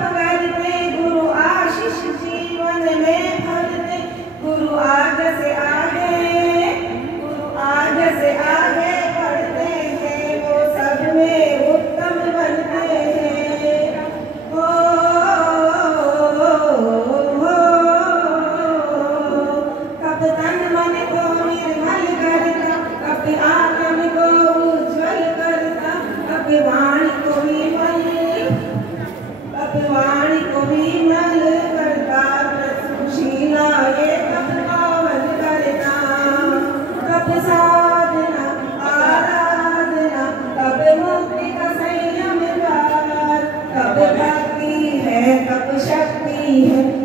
तप करते, गुरु आशीष जीवन में भरते। गुरु आगे से आगे, गुरु आगे से आगे बढ़ते हैं, वो सब में उत्तम बनते हैं। हो कब तन मन को निर्मल करता, कब आत्म को उज्जवल करता, कब वाणी को विमल, कब वाणी को विमल करता। सुशीला ये कब पावन करता, कब साधना आराधना, कब मुक्ति का संयम द्वार, कब भक्ति है कब शक्ति है।